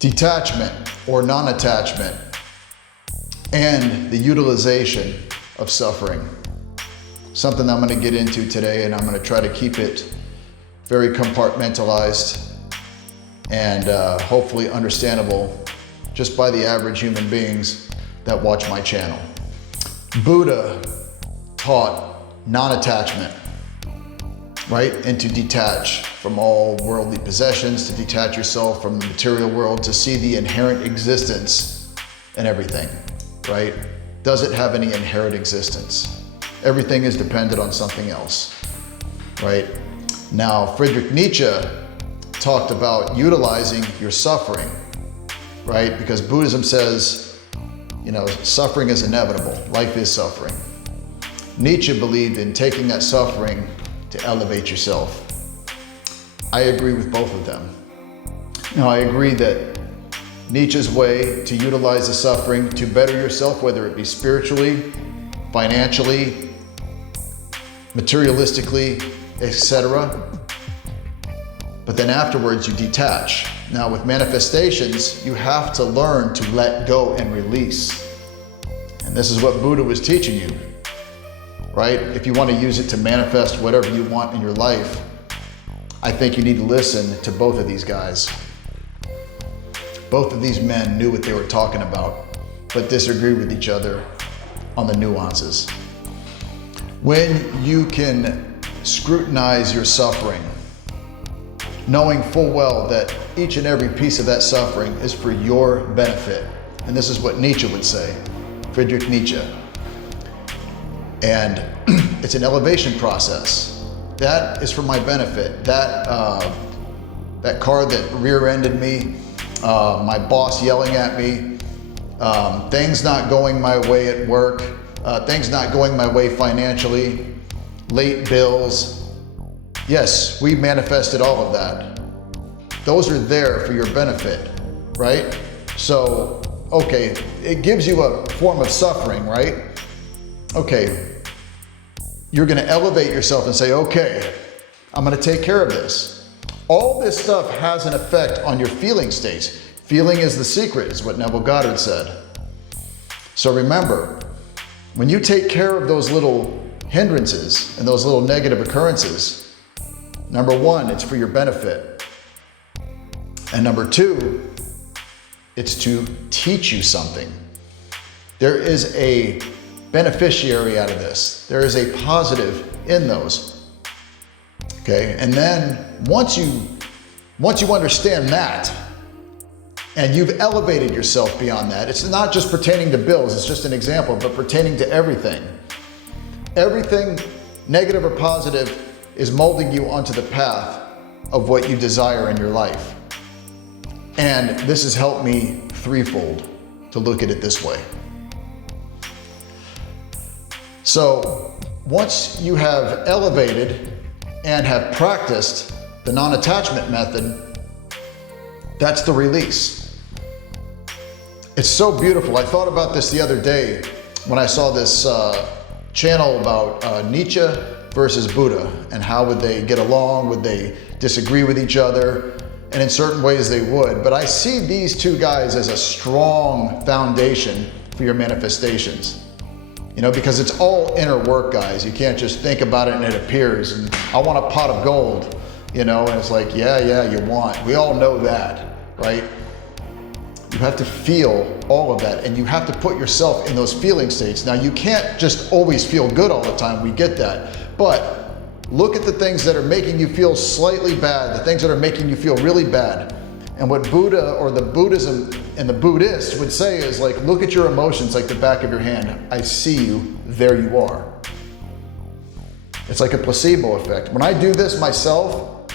detachment or non-attachment, and the utilization of suffering. Something that I'm going to get into today, and I'm going to try to keep it very compartmentalized and hopefully understandable just by the average human beings that watch my channel. Buddha taught non-attachment, right? And to detach from all worldly possessions, to detach yourself from the material world, to see the inherent existence in everything, right? Does it have any inherent existence? Everything is dependent on something else, right? Now, Friedrich Nietzsche talked about utilizing your suffering, right? Because Buddhism says, you know, suffering is inevitable. Life is suffering. Nietzsche believed in taking that suffering to elevate yourself. I agree with both of them. Now, I agree that Nietzsche's way to utilize the suffering to better yourself, whether it be spiritually, financially, materialistically, etc. But then afterwards you detach. Now with manifestations, you have to learn to let go and release. And this is what Buddha was teaching you, right? If you want to use it to manifest whatever you want in your life, I think you need to listen to both of these guys. Both of these men knew what they were talking about, but disagreed with each other on the nuances. When you can scrutinize your suffering, knowing full well that each and every piece of that suffering is for your benefit, and this is what Nietzsche would say, Friedrich Nietzsche. And it's an elevation process. That is for my benefit. That car that rear-ended me, my boss yelling at me, things not going my way at work, things not going my way financially, late bills. Yes, we manifested all of that. Those are there for your benefit, right? So, okay, it gives you a form of suffering, right? Okay, you're gonna elevate yourself and say, okay, I'm gonna take care of this. All this stuff has an effect on your feeling states. Feeling is the secret, is what Neville Goddard said. So remember, when you take care of those little hindrances and those little negative occurrences, number one, it's for your benefit. And number two, it's to teach you something. There is a beneficiary out of this. There is a positive in those. Okay, and then once you understand that, and you've elevated yourself beyond that, it's not just pertaining to bills, it's just an example, but pertaining to everything. Everything, negative or positive, is molding you onto the path of what you desire in your life. And this has helped me threefold to look at it this way. So once you have elevated and have practiced the non-attachment method, that's the release. It's so beautiful. I thought about this the other day when I saw this channel about Nietzsche versus Buddha and how would they get along, would they disagree with each other, and in certain ways they would. But I see these two guys as a strong foundation for your manifestations. You know, because it's all inner work, guys. You can't just think about it and it appears. And I want a pot of gold, you know, and it's like, yeah, you want. We all know that, right? You have to feel all of that, and you have to put yourself in those feeling states. Now, you can't just always feel good all the time. We get that. But look at the things that are making you feel slightly bad, the things that are making you feel really bad. And what Buddha or the Buddhism and the Buddhists would say is like, look at your emotions like the back of your hand. I see you, there you are. It's like a placebo effect. When I do this myself,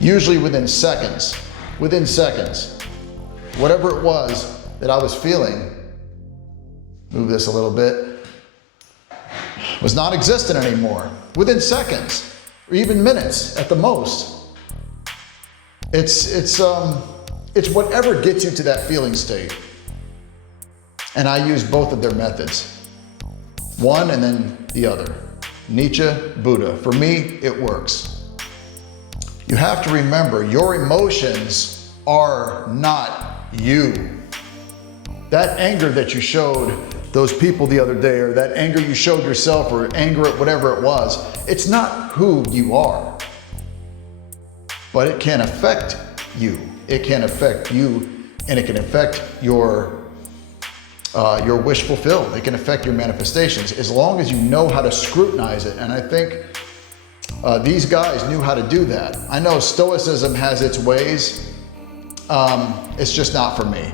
usually within seconds, whatever it was that I was feeling, move this a little bit, was non-existent anymore. Within seconds, or even minutes at the most. It's whatever gets you to that feeling state. And I use both of their methods. One and then the other. Nietzsche, Buddha. For me, it works. You have to remember your emotions are not you. That anger that you showed those people the other day, or that anger you showed yourself, or anger at whatever it was, it's not who you are. But it can affect you. It can affect you, and it can affect your wish fulfilled. It can affect your manifestations as long as you know how to scrutinize it. And I think these guys knew how to do that. I know Stoicism has its ways. It's just not for me.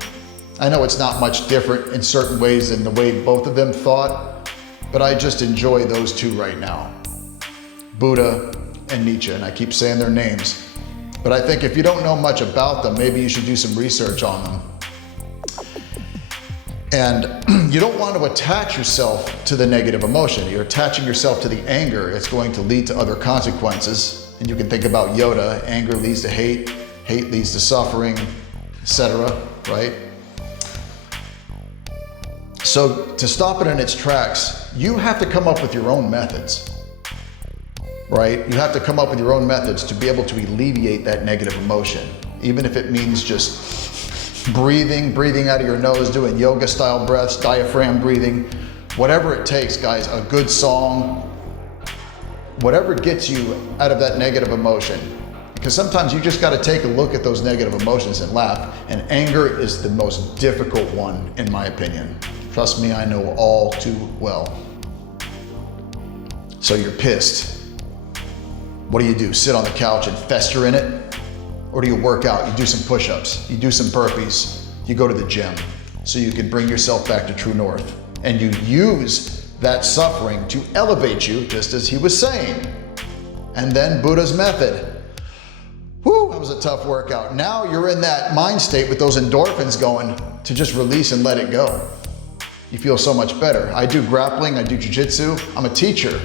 I know it's not much different in certain ways than the way both of them thought, but I just enjoy those two right now. Buddha and Nietche, and I keep saying their names. But I think if you don't know much about them, maybe you should do some research on them. And you don't want to attach yourself to the negative emotion. You're attaching yourself to the anger. It's going to lead to other consequences. And you can think about Yoda. Anger leads to hate. Hate leads to suffering, etc. Right? So to stop it in its tracks, you have to come up with your own methods. Right? You have to come up with your own methods to be able to alleviate that negative emotion. Even if it means just breathing out of your nose, doing yoga style breaths, diaphragm breathing, whatever it takes, guys, a good song, whatever gets you out of that negative emotion. Because sometimes you just got to take a look at those negative emotions and laugh, and anger is the most difficult one, in my opinion. Trust me, I know all too well. So you're pissed. What do? Sit on the couch and fester in it? Or do you work out? You do some push-ups, you do some burpees, you go to the gym so you can bring yourself back to true north. And you use that suffering to elevate you, just as he was saying. And then Buddha's method. Whew, that was a tough workout. Now you're in that mind state with those endorphins going to just release and let it go. You feel so much better. I do grappling, I do jiu-jitsu. I'm a teacher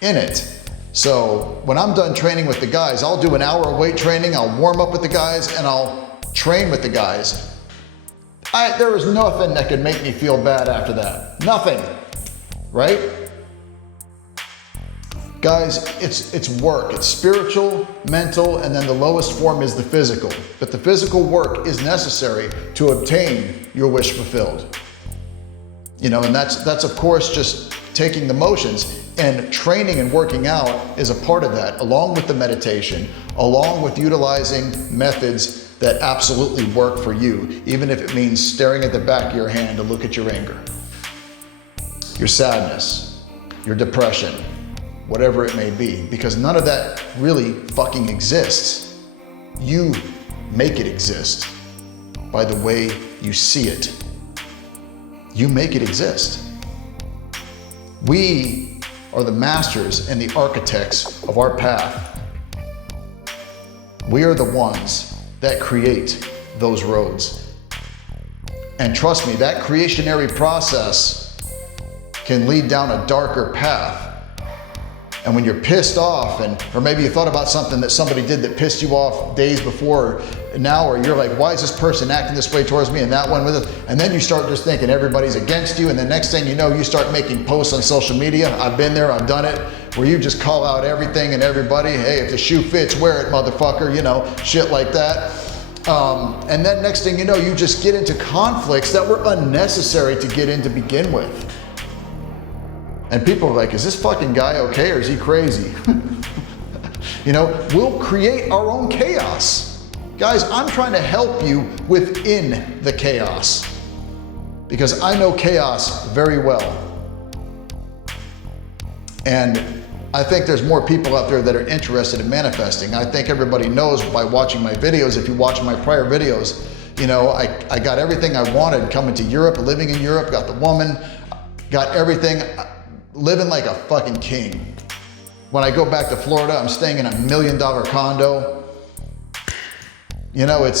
in it. So when I'm done training with the guys, I'll do an hour of weight training, I'll warm up with the guys, and I'll train with the guys. There is nothing that can make me feel bad after that. Nothing, right? Guys, it's work. It's spiritual, mental, and then the lowest form is the physical. But the physical work is necessary to obtain your wish fulfilled. You know, and that's of course just taking the motions. And training and working out is a part of that, along with the meditation, along with utilizing methods that absolutely work for you, even if it means staring at the back of your hand to look at your anger, your sadness, your depression, whatever it may be, because none of that really fucking exists. You make it exist by the way you see it. You make it exist. We are the masters and the architects of our path. We are the ones that create those roads. And trust me, that creationary process can lead down a darker path. And when you're pissed off, or maybe you thought about something that somebody did that pissed you off days before, now, or you're like, why is this person acting this way towards me, and that one with it? And then you start just thinking everybody's against you, and the next thing you know, you start making posts on social media. I've been there, I've done it, where you just call out everything and everybody. Hey, if the shoe fits, wear it, motherfucker, you know, shit like that. And then next thing you know, you just get into conflicts that were unnecessary to get in to begin with. And people are like, is this fucking guy okay, or is he crazy? You know, we'll create our own chaos. Guys, I'm trying to help you within the chaos, because I know chaos very well. And I think there's more people out there that are interested in manifesting. I think everybody knows by watching my videos. If you watch my prior videos, you know, I got everything I wanted coming to Europe, living in Europe, got the woman, got everything. Living like a fucking king. When I go back to Florida, I'm staying in $1 million condo. You know, it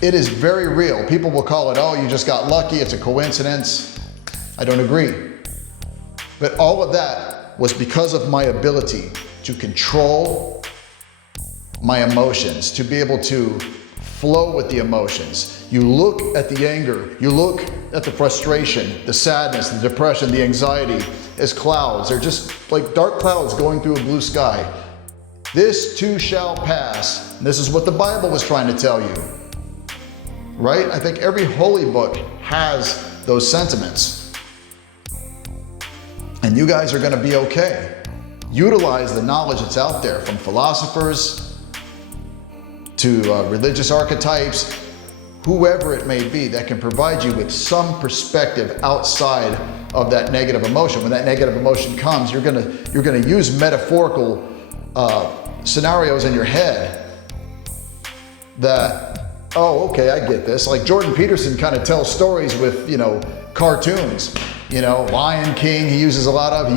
is very real. People will call it, oh, you just got lucky, it's a coincidence. I don't agree. But all of that was because of my ability to control my emotions, to be able to flow with the emotions. You look at the anger, you look at the frustration, the sadness, the depression, the anxiety as clouds. They're just like dark clouds going through a blue sky. This too shall pass. And this is what the Bible was trying to tell you, right? I think every holy book has those sentiments. And you guys are going to be okay. Utilize the knowledge that's out there, from philosophers to religious archetypes, whoever it may be, that can provide you with some perspective outside of that negative emotion. When that negative emotion comes, you're gonna use metaphorical scenarios in your head that, oh, okay, I get this. Like Jordan Peterson kind of tells stories with, cartoons. Lion King. He uses a lot of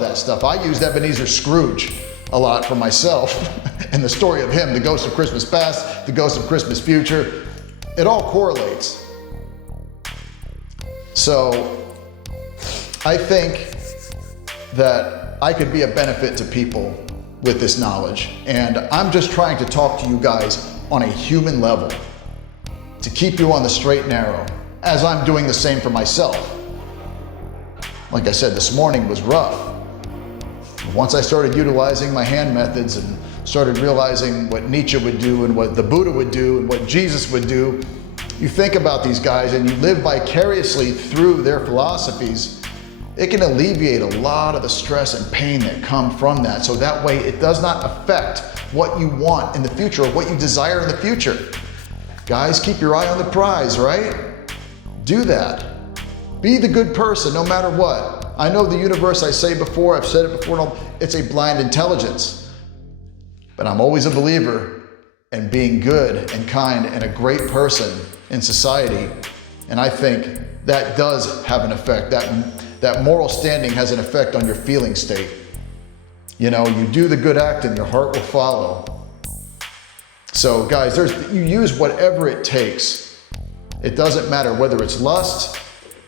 that stuff. I used Ebenezer Scrooge a lot for myself, and the story of him, the ghost of Christmas past, the ghost of Christmas future, it all correlates. So I think that I could be a benefit to people with this knowledge, and I'm just trying to talk to you guys on a human level to keep you on the straight and narrow, as I'm doing the same for myself. Like I said, this morning was rough. Once I started utilizing my hand methods and started realizing what Nietzsche would do and what the Buddha would do and what Jesus would do, you think about these guys and you live vicariously through their philosophies, it can alleviate a lot of the stress and pain that come from that. So that way it does not affect what you want in the future or what you desire in the future. Guys, keep your eye on the prize, right? Do that. Be the good person no matter what. I know the universe, I say before, I've said it before, it's a blind intelligence. But I'm always a believer in being good and kind and a great person in society. And I think that does have an effect. That moral standing has an effect on your feeling state. You do the good act and your heart will follow. So guys, you use whatever it takes. It doesn't matter whether it's lust,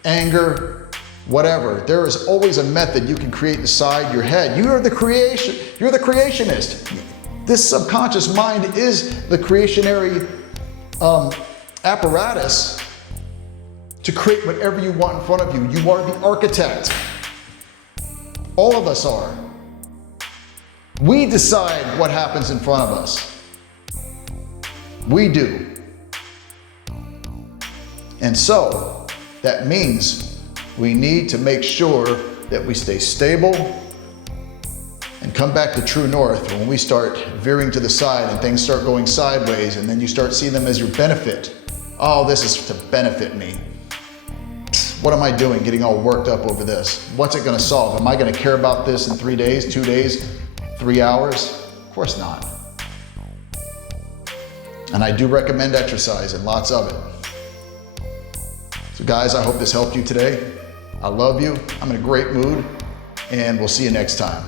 anger, whatever. There is always a method you can create inside your head. You're the creationist. This subconscious mind is the creationary apparatus to create whatever you want in front of you. You are the architect. All of us are. We decide what happens in front of us. We do. And so that means we need to make sure that we stay stable and come back to true north when we start veering to the side and things start going sideways, and then you start seeing them as your benefit. Oh, this is to benefit me. What am I doing getting all worked up over this? What's it gonna solve? Am I gonna care about this in 3 days, 2 days, 3 hours? Of course not. And I do recommend exercise, and lots of it. So guys, I hope this helped you today. I love you. I'm in a great mood, and we'll see you next time.